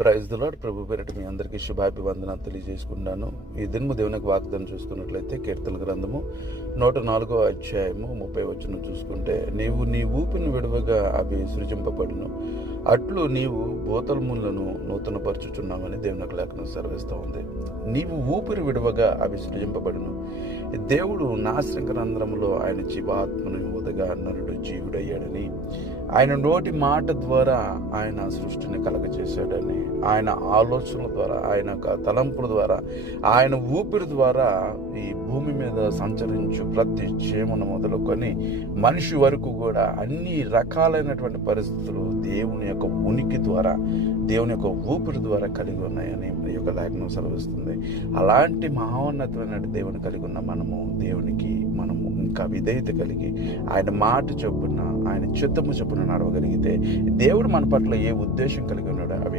Praise the lord. ప్రభు పేరిట మీ అందరికీ శుభాభివందనాలు తెలియజేసుకుంటాను. ఈ దినము దేవునికి వాగ్దానం చూసుకున్నట్లయితే కీర్తన గ్రంథము 104వ అధ్యాయము 30వ వచనం చూసుకుంటే, నీవు నీ ఊపిరిని విడువగా అవి సృజింపబడును, అట్లు నీవు భూతలములను నూతనపరచుచున్నావని దేవునికి లేఖనం సెలవిస్తూ ఉంది. నీవు ఊపిరి విడువగా అవి సృజింపబడును. దేవుడు నాశనక రంధ్రములో ఆయన జీవాత్మను ఉదగా నరుడు జీవుడయ్యాడని, ఆయన నోటి మాట ద్వారా ఆయన సృష్టిని కలగచేశాడని, ఆయన ఆలోచనల ద్వారా, ఆయన తలంపుల ద్వారా, ఆయన ఊపిరి ద్వారా ఈ భూమి మీద సంచరించు ప్రతి చీమను మొదలుకొని మనిషి వరకు కూడా అన్ని రకాలైనటువంటి పరిస్థితులు దేవుని యొక్క ఉనికి ద్వారా, దేవుని యొక్క ఊపిరి ద్వారా కలిగి ఉన్నాయని ఈ యొక్క లేఖనం సెలవిస్తుంది. అలాంటి మహోన్నతమైన దేవుని కలిగి ఉన్న మనము ఇంకా విధేయత కలిగి ఆయన మాట చొప్పున, ఆయన చిత్తము చొప్పున నడవగలిగితే దేవుడు మన పట్ల ఏ ఉద్దేశం కలిగి ఉన్నాడో అవి